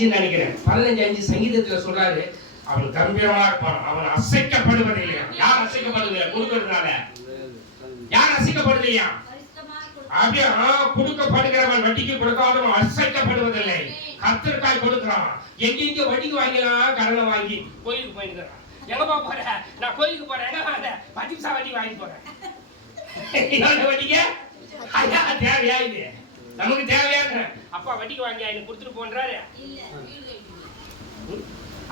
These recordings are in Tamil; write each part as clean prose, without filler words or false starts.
நினைக்கிறேன் 15:5 சங்கீதத்துல சொல்றாரு, அவன் கம்பீரமா இருப்பான், அவன் அசைக்கப்படுவதில்லையா. யார் அசைக்கப்படுவதில்லை? கொடுக்கறதுனால. யார் அசைக்கப்படுவதில்லையா? அப்படியே கொடுக்கப்படுகிறவன் வட்டிக்கு கொடுக்காதவன் அசைக்கப்படுவதில்லை. கர்த்தருக்காய் கொடுக்கிறான். எங்க வட்டிக்கு வாங்கலாம், கடனை வாங்கி கோயிலுக்கு போயிருக்கிறான். எங்கப்பா போற? நான் கோயிலுக்கு போறேன். எங்க வாங்க? 10 பைசா வட்டி வாங்கி போறேன். வட்டிக்கு தேவையா? இது நமக்கு தேவையான அப்பா வட்டிக்கு வாங்கி எனக்கு கொடுத்துட்டு போன்றாரு.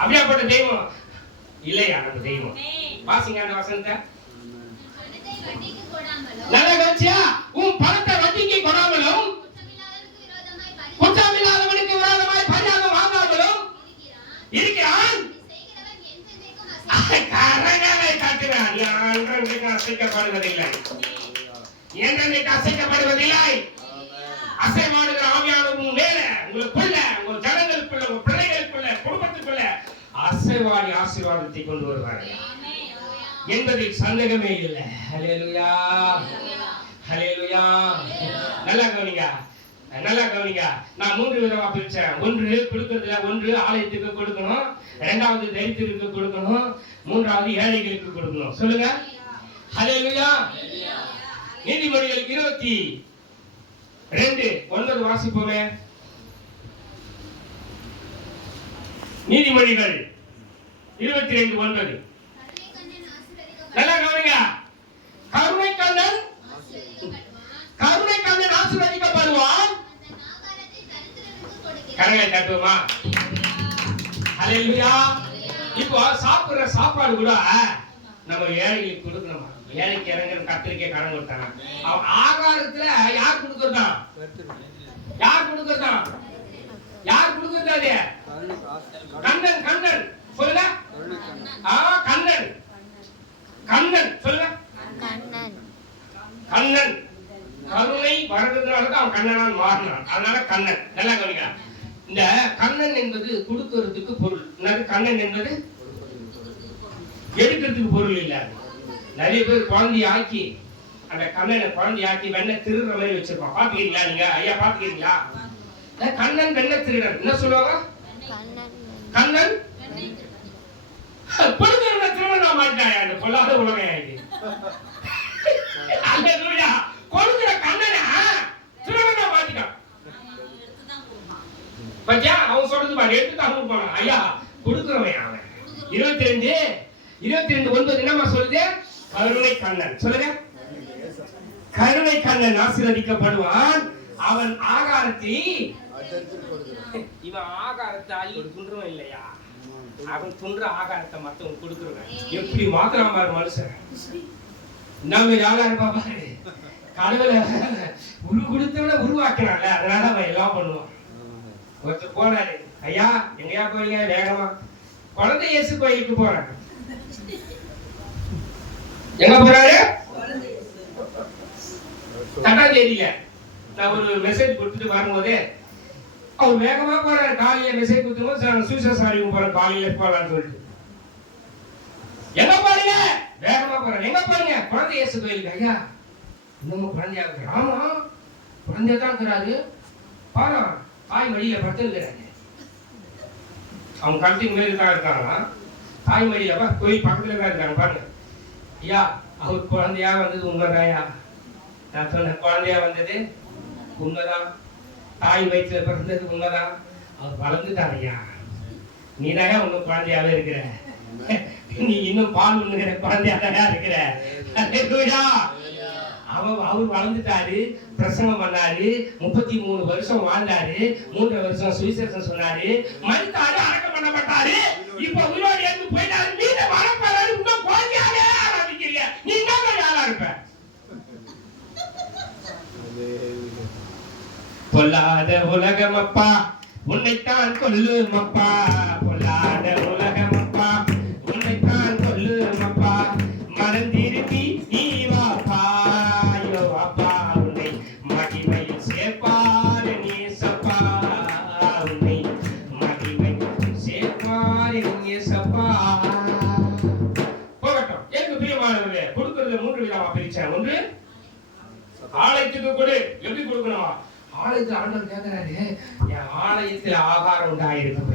அப்படியாப்பட்ட தெய்வம் இல்லையா நம்ம தெய்வம்? வாசிங்க அந்த வசனத்தை. நல்லா கவனிச்சியா? உன் பணத்தை வட்டிக்கு கொடாமலும் குற்றமில்லாதவனுக்கு விரோதமாய் பரியாகம் வாங்காமலும் இருக்கிறான். கரங்களை காட்டுகிறான். என்றென்றைக்கு அசைக்கப்படுவதில்லை. என்றென்றைக்கு அசைக்கப்படுவதில்லை. அசைமாடுகிற ஆவியானவரும் வேற உங்களுக்குள்ள, உங்க ஜனங்களுக்குள்ள, உங்க பிள்ளைகளுக்குள்ள, குடும்பத்துக்குள்ள அசைவாடி ஆசீர்வாதத்தை கொண்டு வருவார் என்பதில் சந்தேகமே இல்லை. ஹல்லேலூயா, ஹல்லேலூயா. நல்லா கவனிங்க, நல்லா கவனிங்க. நான் 3 விதமா பிரிச்சேன். ஒன்று கொடுக்கறதுல, ஒன்று ஆலயத்துக்கு கொடுக்கணும், இரண்டாவது தரித்திற்கு கொடுக்கணும், மூன்றாவது ஏழைகளுக்கு கொடுக்கணும். சொல்லுங்க. ஹல்லேலூயா. நீதிமொழிகள் 22:9 வாசிப்போமே. நீதிமொழிகள் 22:9. நல்லா கவனிங்க. கருணை கண்ணன் ஆசீர்வதிக்கப்படுவான். கரங்களை தட்டுவோமா? ஹல்லேலூயா. இப்போ சாப்பிடுற சாப்பாடு கூட நம்ம ஏழைகளுக்கு கொடுக்கணுமா? ஏழைக்கு இறங்குற கத்திரிக்கை கடன் கொடுத்தாங்க. அவன் ஆகாரத்துல யார் கொடுக்கறதா? யார் கொடுக்கறதா? யார் கொடுக்கறதா? கண்ணன். கண்ணன் சொல்லுங்க. கண்ணன். கண்ணன் சொல்லுங்க. கண்ணன். கருணை வர்றதுனாலதான் அவன் கண்ணனான் மாறினான். அதனால கண்ணன். நல்லா கவனிக்க. இந்த கண்ணன் என்பது கொடுக்கறதுக்கு பொருள். கண்ணன் என்பது எடுக்கிறதுக்கு பொருள் இல்ல. நிறைய பேர் குழந்தை ஆக்கி அந்த கண்ணனை குழந்தை ஆக்கி வெண்ணை திருடுற மாதிரி வச்சிருப்பான். பாத்துக்கிறீங்களா நீங்க? ஐயா பாத்துக்கிறீங்களா? கண்ணன் வெண்ணை திருடன். என்ன சொல்லுவாங்க? கண்ணன் கொடுக்கிற திருடனா மாட்டாயா? அந்த பொல்லாத உலகம் ஆயிடுச்சு. கொடுக்கிற கண்ணனை திருடனா மாத்திட்டான். பத்தியா? அவன் சொல்றது பாரு, எடுத்துதான் கொடுப்பான். ஐயா கொடுக்கிறவன் அவன். 22:9 என்னமா சொல்லுது? கருணை கண்ணன். சொல்லுங்க. கருணை கண்ணன் ஆசீர்வதிக்கப்படுவான். அவன் ஆகாரத்தை, இவன் ஆகாரத்தை அள்ளி துண்டுறவன் இல்லையா? அவன் துன்ற ஆகாரத்தை மத்தவன் கொடுக்குறவன். எப்படி மாத்திரம் பாரு மனுஷன். நம்ம ஆகாரம் பாப்பாரு. கடவுளை உரு கொடுத்தவன உருவாக்கினால, அதனால அவன் எல்லாம் பண்ணுவான். ஒருத்தர் போனாரு, ஐயா எங்கயா போறீங்க? வேகமா குழந்தை இயேசு கோயிலுக்கு போறேன். எங்க போறாரு? தட்டாஞ்சேரியில. நான் ஒரு மெசேஜ் கொடுத்துட்டு வரும்போது அவர் வேகமா போறாரு. காலையில மெசேஜ் கொடுத்தும்போது சுவிசேஷம் போறேன், காலையில போறான்னு சொல்லிட்டு. எங்க போறீங்க? வேகமா போறேன். எங்க போறீங்க? குழந்தை இயேசு கோயிலுக்கு. ஐயா இன்னமும் குழந்தையா இருக்கு. ஆமா குழந்தையா தான் இருக்கிறாரு. பாரு தாய் மடியில படுத்துருக்கிறாரு. அவங்க கழுத்தின் மேல தான் இருக்காங்களா? தாய் மடியில கோயில் பக்கத்துல தான் இருக்காங்க. பாருங்க ஐயா, அவர் குழந்தையா வந்தது உண்மைதாயா? நான் சொன்ன குழந்தையா வந்தது உண்மைதான். தாய் வயிற்றுல பிறந்தது உண்மைதான். அவர் வளர்ந்துட்டார் ஐயா. நீ தாயா ஒன்னும் குழந்தையாவே இருக்கிற. நீ இன்னும் பால் ஒண்ணுகிற குழந்தையா இருக்கிற. அவர் வளர்ந்துட்டாரு, பிரசங்கம் பண்ணாரு, 33 வருஷம் வாழ்ந்தாரு, 3 வருஷம் சுவிசேஷம் சொன்னாரு, மரித்தாரு, அடக்கம் பண்ணப்பட்டாரு, இப்ப உயிரோடு இருந்து போயிட்டாரு. நீங்க வரப்பாரு, இன்னும் குழந்தையாவே ஆரம்பிக்கிறீங்க. நீ என்ன யாரா இருப்ப? பொல்லாத உலகம் அப்பா உன்னைத்தான் கொல்லும் அப்பா. பொல்லாத உலகம் அப்பா உன்னைத்தான் கொல்லும் அப்பா. மனம் திருப்பி நீ வாப்பா. ஐயோ அப்பா உன்னை மகிமையில் சேர்ப்பாரு நேசப்பா. உன்னை மகிமையில் சேர்ப்பாரு நேசப்பா. போகட்டும். எனக்கு பிரியமானவர்களே, கொடுக்கிறது 3 விதமா பிரிச்சேன். ஒன்று ஆலயத்துக்கு கொடு. எப்படி கொடுக்கணுமா? ஆலயத்துல ஆண்டவர் கேட்கிறாரு, என் ஆலயத்தில் ஆகாரம் உண்டாயிருக்கும்.